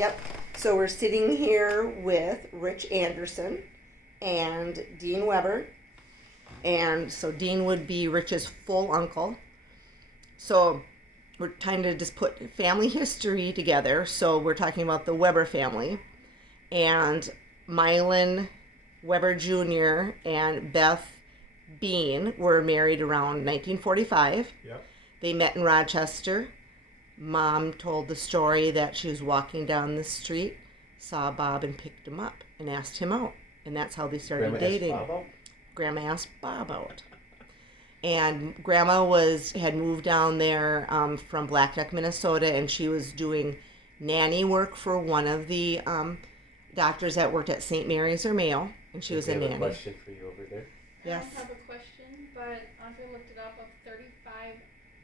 Yep. So we're sitting here with Rich Anderson and Dean Weber. And so Dean would be Rich's full uncle. So we're trying to just put family history together. So we're talking about the Weber family. And Milan Weber Jr. and Beth Bean were married around 1945. Yep. They met in Rochester. Mom told the story that she was walking down the street, saw Bob and picked him up and asked him out. And that's how they started dating. Grandma asked Bob out. And Grandma had moved down there from Black Duck, Minnesota, and she was doing nanny work for one of the doctors that worked at St. Mary's or Mayo, and she was a nanny. I have a question for you over there. Yes. I have a question, but Andre looked it up. Of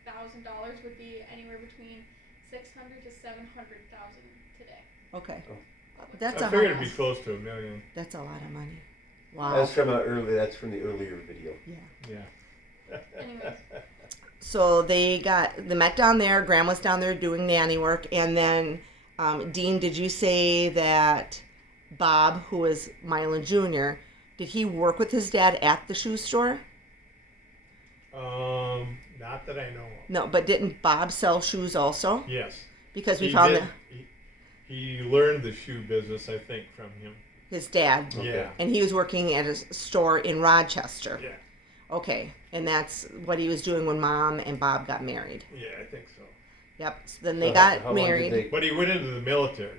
$35,000 would be anywhere between $600,000 to $700,000 today. Okay. Oh. That's I figured it'd be close to $1 million. That's a lot of money. Wow. That's from the earlier video. Yeah. Anyways. So they met down there. Grandma's down there doing nanny work, and then Dean, did you say that Bob, who was Milan Jr., did he work with his dad at the shoe store? Not that I know of. No, but didn't Bob sell shoes also? Yes. Because we found that he learned the shoe business, I think, from him. his dad. Okay. Yeah. And he was working at a store in Rochester. Yeah. Okay, and that's what he was doing when Mom and Bob got married. Yeah, I think so. Yep. So then they got married. But he went into the military,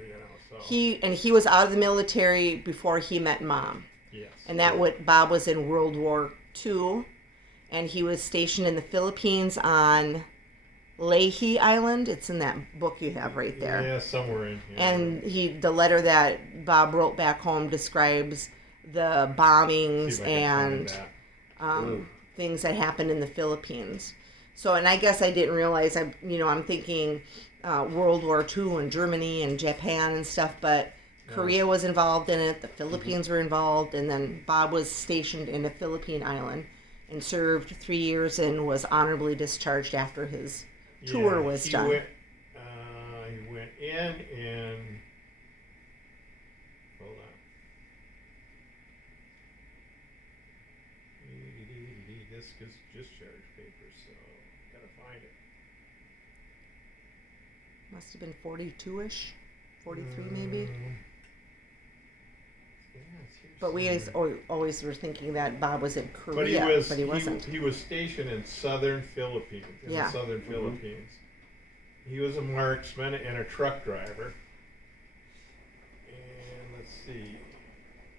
so. He was out of the military before he met Mom. Yes. And Bob was in World War II, and he was stationed in the Philippines on Leahy Island. It's in that book you have right there. Yeah, somewhere in here. And the letter that Bob wrote back home describes the bombings and things that happened in the Philippines. So, and I guess I didn't realize, I'm thinking World War II and Germany and Japan and stuff, but Korea was involved in it, the Philippines were involved, and then Bob was stationed in a Philippine island and served 3 years and was honorably discharged after his tour was done. He went in and hold on. This is discharge papers, so gotta find it. Must have been 42-ish, 43 maybe. But we always were thinking that Bob was in Korea, but he wasn't. He was stationed in southern Philippines. The southern Philippines. He was a marksman and a truck driver. And let's see.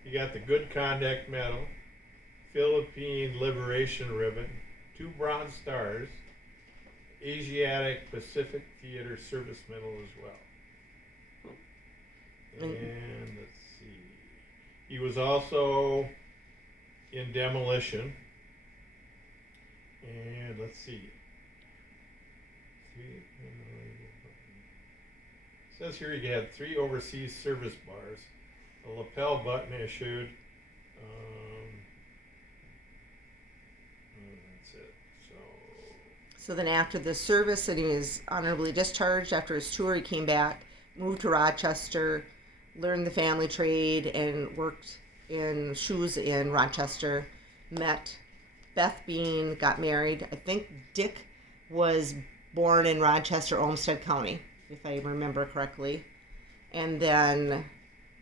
He got the Good Conduct Medal, Philippine Liberation Ribbon, 2 Bronze Stars, Asiatic Pacific Theater Service Medal as well. And let's see. He was also in demolition. And let's see. It says here he had 3 overseas service bars, a lapel button issued. That's it. So then after the service, and he was honorably discharged after his tour, he came back, moved to Rochester, learned the family trade, and worked in shoes in Rochester, met Beth Bean, got married. I think Dick was born in Rochester, Olmsted County, if I remember correctly. And then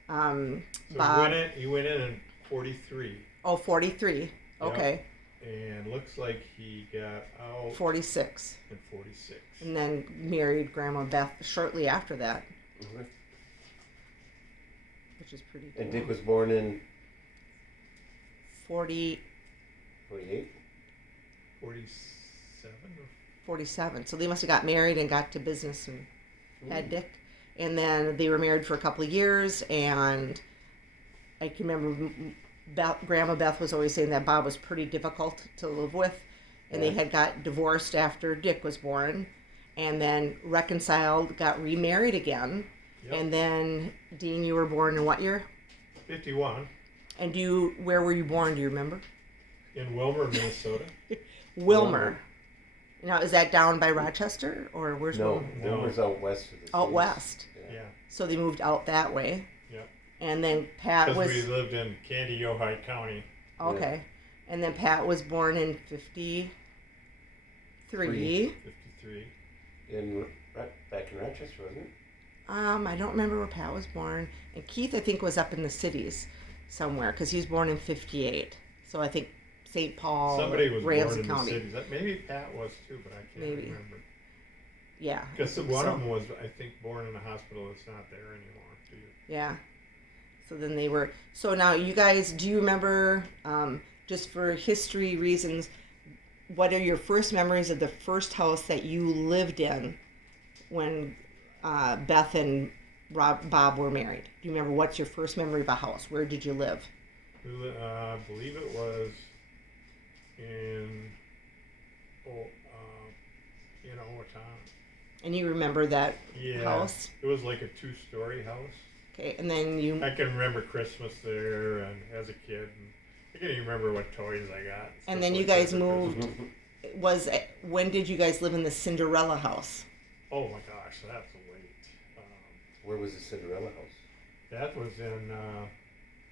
Bob... He went in 43. Oh, 43. Yep. Okay. And looks like he got out... 46. In 46. And then married Grandma Beth shortly after that. Mm-hmm. Which is pretty cool. And Dick was born in 48? 47? 47. So they must have got married and got to business and had Dick. And then they were married for a couple of years, and I can remember Grandma Beth was always saying that Bob was pretty difficult to live with, and they had got divorced after Dick was born, and then reconciled, got remarried again. Yep. And then, Dean, you were born in what year? 51. And where were you born, do you remember? In Wilmer, Minnesota. Wilmer. Now, is that down by Rochester, or where's No, Wilmer? Wilmer's out west of the Out cities. west. Yeah. So they moved out that way. Yep. And then Pat Because was we lived in Candy, Ojai County. okay. And then Pat was born in 53. 53. Back in Rochester, wasn't it? I don't remember where Pat was born. And Keith, I think, was up in the cities somewhere because he was born in 58. So I think St. Paul, Somebody was Ramsey born in County. the cities. Maybe Pat was too, but I can't Maybe. remember. Yeah. Because I one think so. of them was, I think, born in a hospital that's not there anymore. Do you? Yeah. So then they were. So now you guys, do you remember, just for history reasons, what are your first memories of the first house that you lived in when Beth and Bob were married? Do you remember what's your first memory of a house? Where did you live? I believe it was in, Owatonna. And you remember that Yeah. house? It was like a 2-story house. Okay, and then you. I can remember Christmas there and as a kid. And I can't even remember what toys I got. And stuff then you like guys that for moved. Christmas. When did you guys live in the Cinderella house? Oh my gosh, that's late. Where was the Cinderella house? That was in,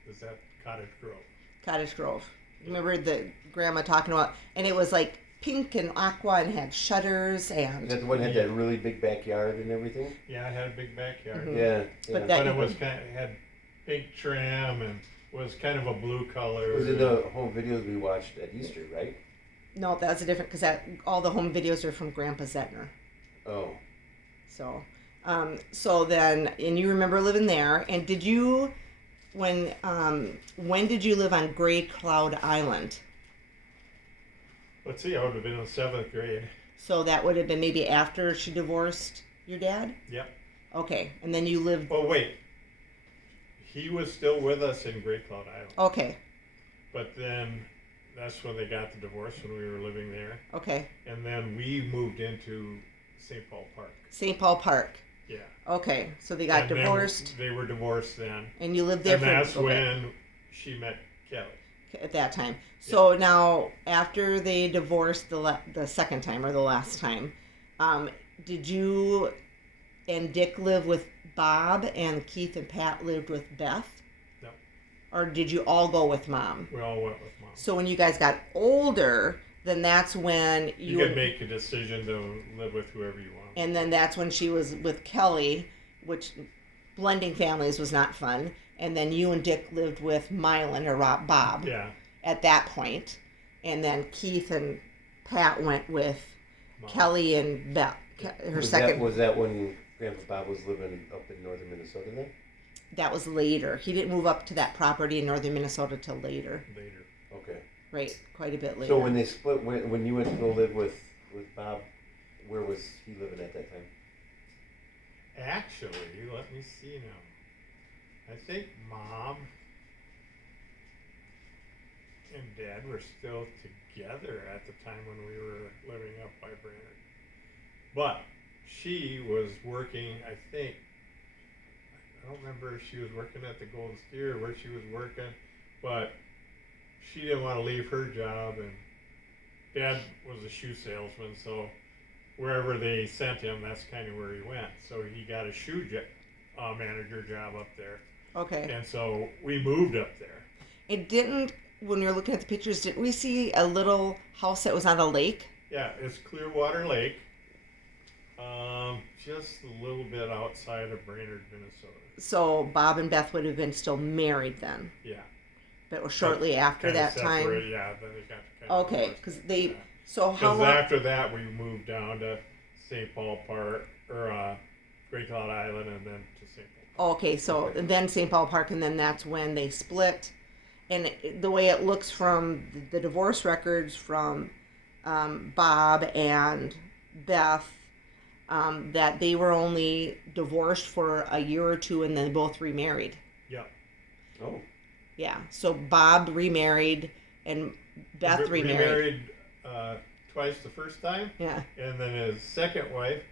was that Cottage Grove? Cottage Grove. Remember the grandma talking about, and it was like pink and aqua and had shutters Is that and. the one that had that really big backyard and everything? Yeah, it had a big backyard. Mhm. Yeah. But yeah. that- But it was had pink trim and was kind of a blue color. It was in the home videos we watched at Easter, right? No, that's a different because all the home videos are from Grandpa Zetner. Oh. So then, and you remember living there. And did you, when did you live on Gray Cloud Island? Let's see, I would have been in 7th grade. So that would have been maybe after she divorced your dad? Yep. Okay, and then you lived, Oh, wait. He was still with us in Great Cloud Island. okay, But then that's when they got the divorce when we were living there. okay. And then we moved into St. Paul Park. St. Paul Park. Yeah. Okay, so they got And then divorced, they were divorced then. and you lived there And for that's okay, when she met Kelly. at that time. So now, after they divorced the second time or the last time, did you and Dick live with Bob, and Keith and Pat lived with Beth? No. Or did you all go with Mom? We all went with Mom. So when you guys got older, then that's when You could make a decision to live with whoever you want. and then that's when she was with Kelly, which blending families was not fun. And then you and Dick lived with Milan or Bob Yeah. at that point. And then Keith and Pat went with Mom. Kelly and Beth, her Was second. that when Grandpa Bob was living up in northern Minnesota then? That was later. He didn't move up to that property in northern Minnesota till later. Later. Okay. Right, quite a bit later. So when they split, when you went to go live with Bob, where was he living at that time? Actually, let me see now. I think Mom and Dad were still together at the time when we were living up by Brainerd. But she was working, I think, I don't remember if she was working at the Golden Steer or where she was working, but she didn't want to leave her job, and Dad was a shoe salesman, so wherever they sent him, that's kind of where he went. So he got a shoe manager job up there. Okay. And so we moved up there. It didn't, when you're looking at the pictures, didn't we see a little house that was on a lake? Yeah, it's Clearwater Lake, just a little bit outside of Brainerd, Minnesota. So Bob and Beth would have been still married then. Yeah. But it was shortly after Kinda that time. separated, yeah, then they got kind of Okay, divorced. because they. Yeah. So how Because long? after that, we moved down to St. Paul Park, or Great Cloud Island, and then to St. Paul Park. Okay, so then St. Paul Park, and then that's when they split. And the way it looks from the divorce records from Bob and Beth, that they were only divorced for a year or two, and then both remarried. Yep. Oh. Yeah. So Bob remarried, and Beth remarried. Twice the first time, Yeah. and then his second wife,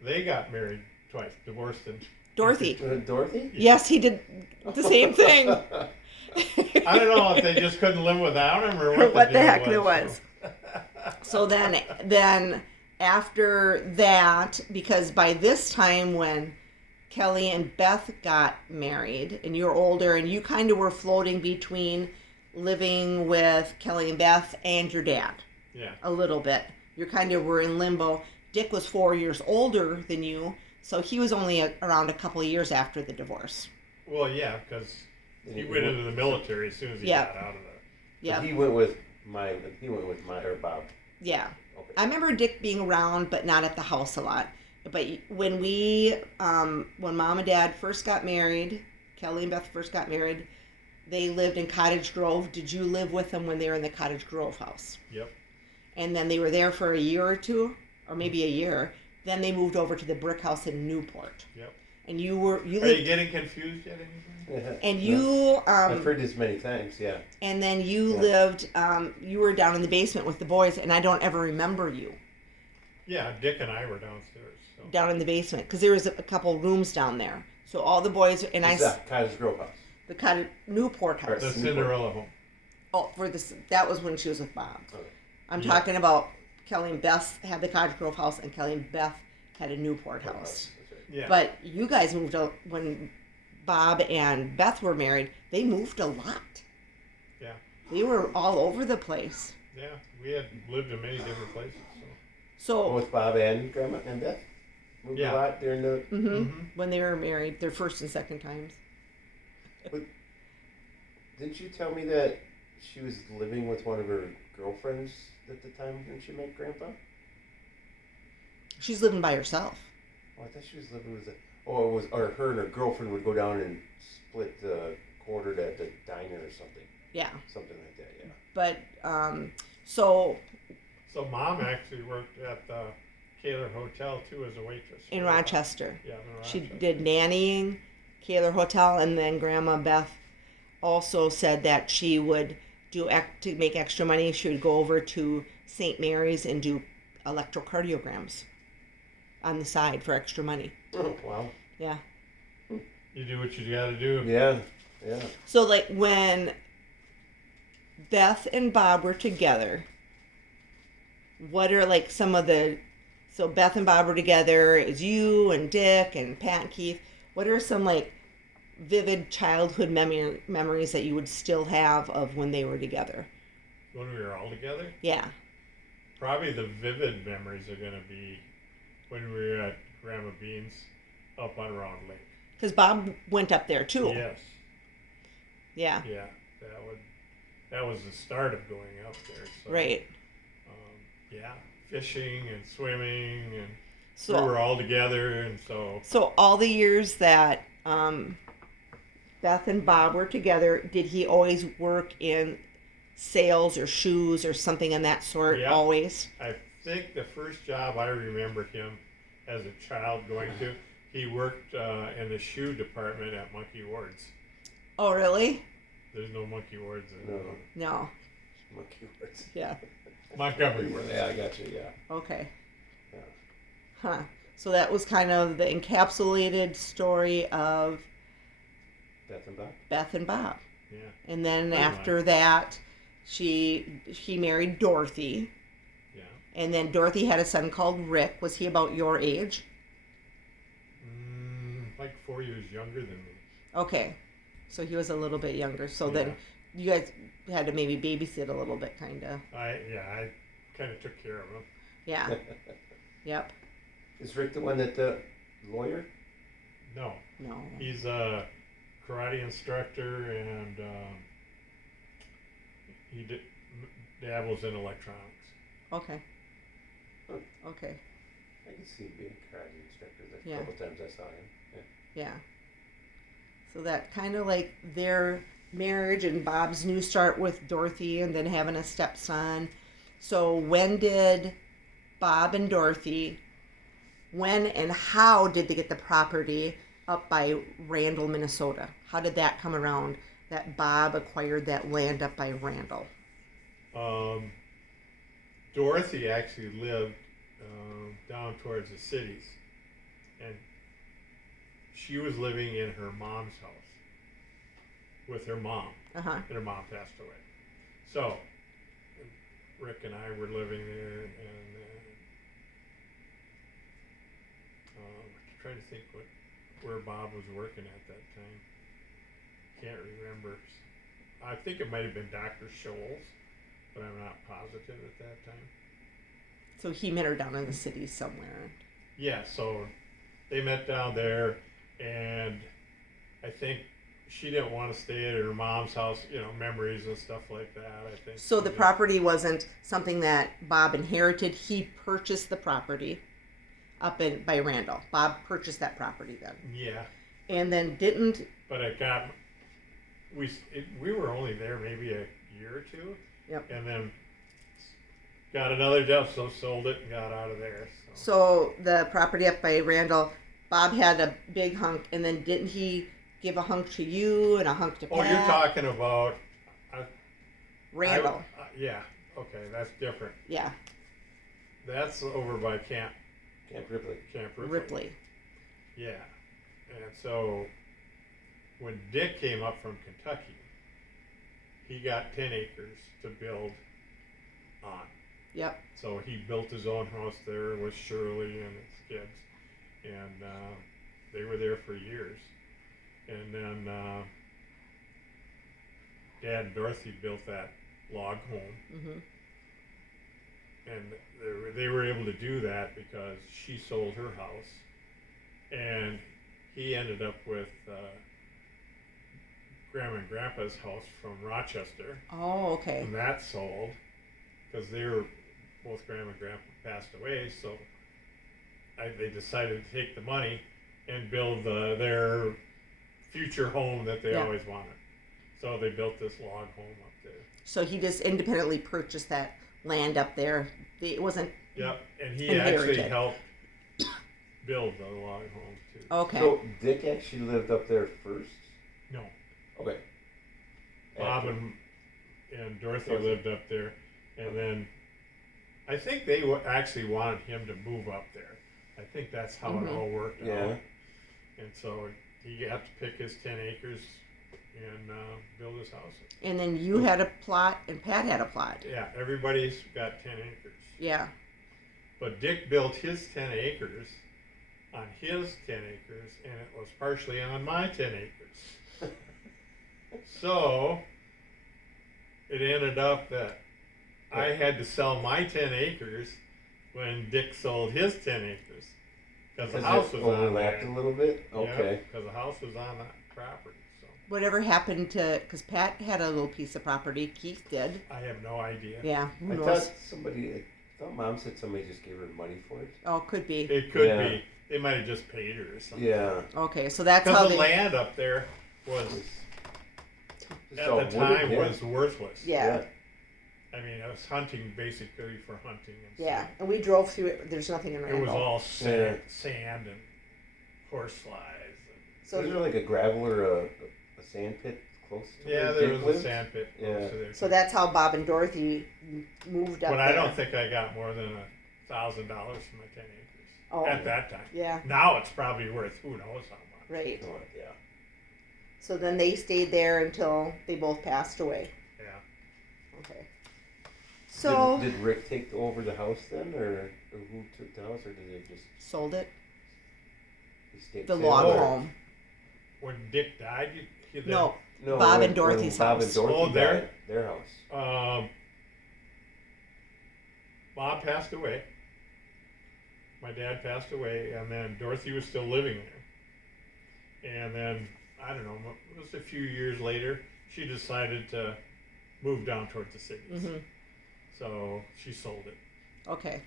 they got married twice, divorced in Dorothy. Dorothy? Yes, he did the same thing. I don't know if they just couldn't live without him or what, What the deal heck it was. So then after that, because by this time when Kelly and Beth got married, and you're older, and you kind of were floating between living with Kelly and Beth and your dad. Yeah. A little bit. You kind of were in limbo. Dick was 4 years older than you, so he was only around a couple of years after the divorce. Well, yeah, because he went into the military as soon as he Yeah. got out of the. Yeah. He went with my or Bob. Yeah. Okay. I remember Dick being around, but not at the house a lot. But when when Mom and Dad first got married, Kelly and Beth first got married, they lived in Cottage Grove. Did you live with them when they were in the Cottage Grove house? Yep. And then they were there for a year or two, or maybe a year. Then they moved over to the brick house in Newport. Yep. And you Are you getting confused yet? Anybody? And you, I've heard this many times, yeah. and then you lived, you were down in the basement with the boys, and I don't ever remember you Yeah, Dick and I were downstairs. So. down in the basement because there was a couple rooms down there. So all the boys and It's that Cottage Grove house. the Cottage Newport house. The Cinderella home. Oh, for this, that was when she was with Bob. Okay. I'm Yeah. talking about Kelly and Beth had the Cottage Grove house, and Kelly and Beth had a Newport house. That's right. Yeah. But you guys moved out when Bob and Beth were married. They moved a lot. Yeah. They were all over the place. Yeah, we had lived in many different places. So Both Bob and Grandma and Beth moved Yeah. a lot during the. when they were married, their first and second times. Didn't you tell me that she was living with one of her girlfriends at the time when she met Grandpa? She's living by herself. Oh, I thought she was living with or her and her girlfriend would go down and split the quartered at the diner or something. Yeah. Something like that, yeah. But so So Mom actually worked at the Kaler Hotel too as a waitress. in Rochester, Yeah, in she Rochester. did nannying, Kaler Hotel, and then Grandma Beth also said that she would do to make extra money. She would go over to St. Mary's and do electrocardiograms on the side for extra money. Oh, wow. Yeah. You do what you got to do. Yeah, yeah. So like when Beth and Bob were together, what are like some of the, so Beth and Bob were together, it was you and Dick and Pat and Keith. What are some like vivid childhood memories that you would still have of when they were together? When we were all together, Yeah. probably the vivid memories are going to be when we were at Grandma Bean's up on Round Lake. Because Bob went up there too. Yes. Yeah. Yeah. That was the start of going up there. So, Right. Yeah. Fishing and swimming, and So we were all together, and so So all the years that Beth and Bob were together, did he always work in sales or shoes or something in that sort? Yeah. Always. I think the first job I remember him as a child going to, he worked in the shoe department at Monkey Ward's. Oh, really? There's no Monkey Ward's in No. Monkey words. Yeah. Montgomery Ward's. Yeah, I got you, yeah. Okay. Yeah. Huh. So that was kind of the encapsulated story of Beth and Bob? Beth and Bob. Yeah. And then Pretty after that, he married Dorothy. Yeah. And then Dorothy had a son called Rick. Was he about your age? Like 4 years younger than me. Okay. So he was a little bit younger. So Yeah. then you guys had to maybe babysit a little bit, kind of. I kind of took care of him. Yeah. Yep. Is Rick the one that the lawyer? No, No. he's a karate instructor, and he dabbles in electronics. Okay. Okay. I can see him being a karate instructor. The Yeah. couple times I saw him. Yeah. Yeah. So that kind of like their marriage and Bob's new start with Dorothy and then having a stepson. So when did Bob and Dorothy, when and how did they get the property up by Randall, Minnesota? How did that come around that Bob acquired that land up by Randall? Dorothy actually lived down towards the cities, and she was living in her mom's house with her mom, Uh-huh. and her mom passed away. So Rick and I were living there, and I'm trying to think where Bob was working at that time. Can't remember. I think it might have been Dr. Scholl's, but I'm not positive at that time. So he met her down in the city somewhere. Yeah, so they met down there, and I think she didn't want to stay at her mom's house, memories and stuff like that, I think. So the property wasn't something that Bob inherited. He purchased the property up by Randall. Bob purchased that property then. Yeah. And then didn't... But we were only there maybe a year or two. Yep. And then got another job, so sold it and got out of there. So the property up by Randall, Bob had a big hunk, and then didn't he give a hunk to you and a hunk to Pat? Oh, you're talking about... Randall. Yeah, okay, that's different. Yeah. That's over by Camp Ripley. Yeah. And so when Dick came up from Kentucky, he got 10 acres to build on. Yep. So he built his own house there with Shirley and his kids. And they were there for years. And then Dad and Dorothy built that log home. Mm-hmm. And they were able to do that because she sold her house, and he ended up with Grandma and Grandpa's house from Rochester, Oh, okay. and that sold because both Grandma and Grandpa passed away. So they decided to take the money and build their future home that they Yeah. always wanted. So they built this log home up there. So he just independently purchased that land up there. It wasn't... Yep, and he Inherited. actually helped build the log home too. Okay. So Dick actually lived up there first? No, Okay. Bob After. and Dorothy lived up there, and then I think they actually wanted him to move up there. I think that's how it all worked Yeah. out. And so he got to pick his 10 acres and build his house. And then you had a plot, and Pat had a plot. Yeah, everybody's got 10 acres. Yeah. But Dick built his 10 acres on his 10 acres, and it was partially on my 10 acres. So it ended up that I had to sell my 10 acres when Dick sold his 10 acres. Because the house was on overlapped there. a little bit? Okay. Because the house was on that property. So Whatever happened to... Because Pat had a little piece of property. Keith did. I have no idea. Yeah. Who I knows? thought Mom said somebody just gave her money for it. Oh, could be. It could Yeah. be. They might have just paid her or something. Yeah. Okay, so that's how Because they... the land up there was, Just all at the wooded, time, yeah. was worthless. Yeah. I mean, it was hunting basically for hunting. And Yeah. stuff. And we drove through it. There's nothing in It Randall. was all sand and horse flies. So Was there like a gravel or a sand pit close to Yeah, where there Dick was a lived? sand pit Yeah. close to there. So that's how Bob and Dorothy moved up But there. I don't think I got more than $1,000 for my 10 acres Oh. at that time. Yeah. Now it's probably worth who knows how much. Right. Oh, yeah. So then they stayed there until they both passed away. Yeah. Okay. So Did Rick take over the house then, or who took the house, or did it just sold it. he stayed? The stayed log there? home. When Dick died, he then, No. No, Bob when- and Dorothy's when Bob house. and Dorothy Oh, their- died, their house. Bob passed away. My dad passed away, and then Dorothy was still living there. And then, I don't know, it was a few years later, she decided to move down towards the cities. Hmm. So she sold it. Okay.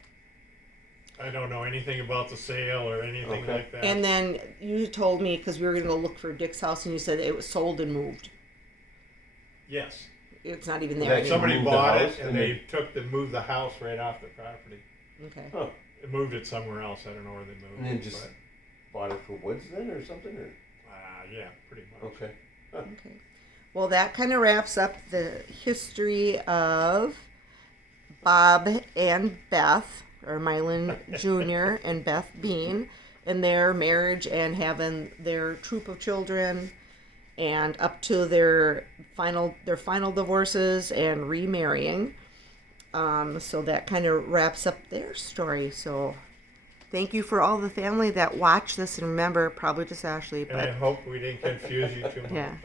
I don't know anything about the sale or anything Okay. like that. And then you told me, because we were going to go look for Dick's house, and you said it was sold and moved. Yes. It's not even They there actually anymore. Somebody moved the bought house it, and and they moved the house right off the property. Okay. Huh. They moved it somewhere else. I don't know where they moved And then it. just but, bought it for woods then, or something, or yeah, pretty much. okay. Okay. Well, that kind of wraps up the history of Bob and Beth, or Milan Jr. and Beth Bean, and their marriage and having their troop of children, and up to their final divorces and remarrying. So that kind of wraps up their story. So thank you for all the family that watch this and remember, probably just Ashley, And I but hope we didn't confuse you too much. yeah.